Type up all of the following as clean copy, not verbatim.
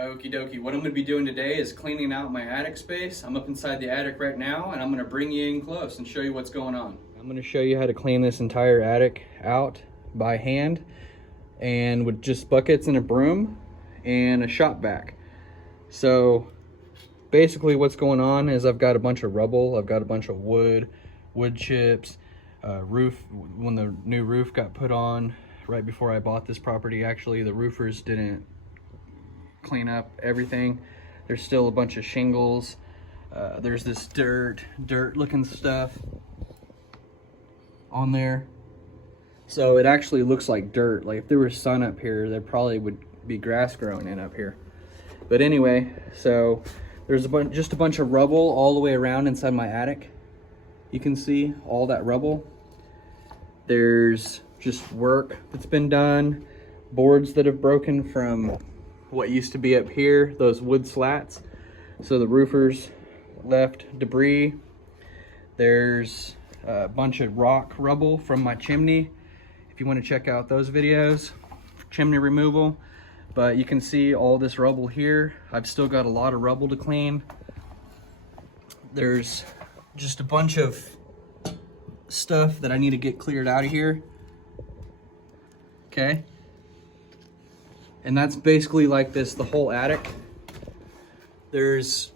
Okie dokie. What I'm going to be doing today is cleaning out my attic space. I'm up inside the attic right now, and I'm going to bring you in close and show you what's going on. I'm going to show you how to clean this entire attic out by hand and with just buckets and a broom and a shop vac. So basically what's going on is I've got a bunch of rubble, I've got a bunch of wood chips, roof. When the new roof got put on right before I bought this property, actually the roofers didn't clean up everything. There's still a bunch of shingles. There's this dirt looking stuff on there. So it actually looks like dirt. Like if there was sun up here, there probably would be grass growing in up here. But anyway, so there's just a bunch of rubble all the way around inside my attic. You can see all that rubble. There's just work that's been done, boards that have broken from what used to be up here, those wood slats. So the roofers left debris. There's a bunch of rock rubble from my chimney. If you want to check out those videos, chimney removal. But you can see all this rubble here. I've still got a lot of rubble to clean. There's just a bunch of stuff that I need to get cleared out of here. Okay. And that's basically like this, the whole attic. There's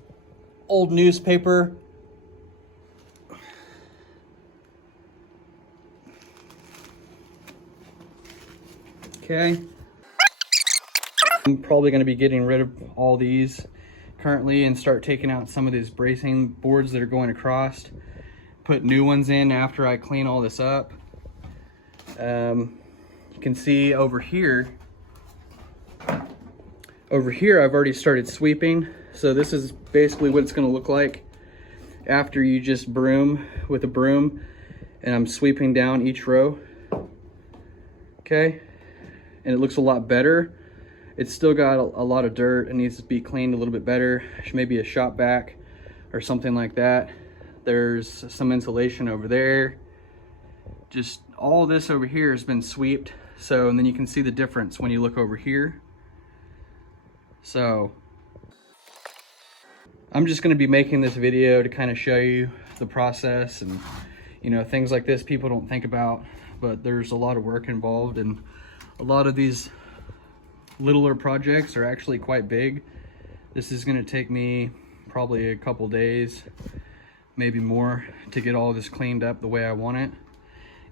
old newspaper. Okay. I'm probably going to be getting rid of all these currently and start taking out some of these bracing boards that are going across. Put new ones in after I clean all this up. You can see over here I've already started sweeping. So this is basically what it's going to look like after you just broom with a broom, and I'm sweeping down each row. Okay, and it looks a lot better. It's still got a lot of dirt. It needs to be cleaned a little bit better. Maybe a shop vac or something like that. There's some insulation over there. Just all this over here has been swept. So, and then you can see the difference when you look over here. So I'm just going to be making this video to kind of show you the process, and you know, things like this people don't think about, but there's a lot of work involved, and a lot of these littler projects are actually quite big. This is going to take me probably a couple days, maybe more, to get all this cleaned up the way I want it.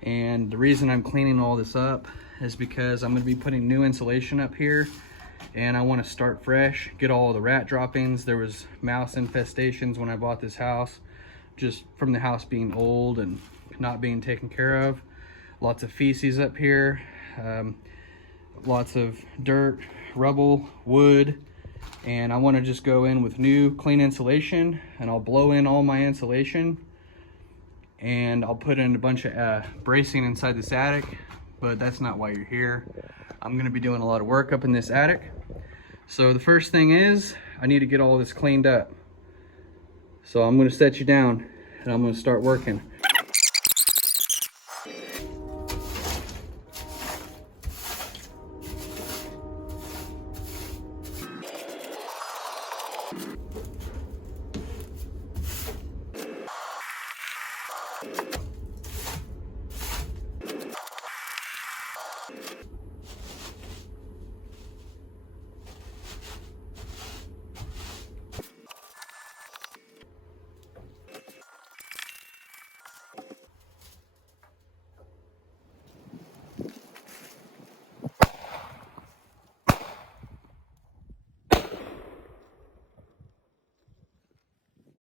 And the reason I'm cleaning all this up is because I'm going to be putting new insulation up here, and I want to start fresh, get all the rat droppings. There was mouse infestations when I bought this house, just from the house being old and not being taken care of. Lots of feces up here, lots of dirt, rubble, wood, and I want to just go in with new clean insulation, and I'll blow in all my insulation, and I'll put in a bunch of bracing inside this attic. But that's not why you're here. I'm going to be doing a lot of work up in this attic. So the first thing is I need to get all this cleaned up. So I'm going to set you down and I'm going to start working.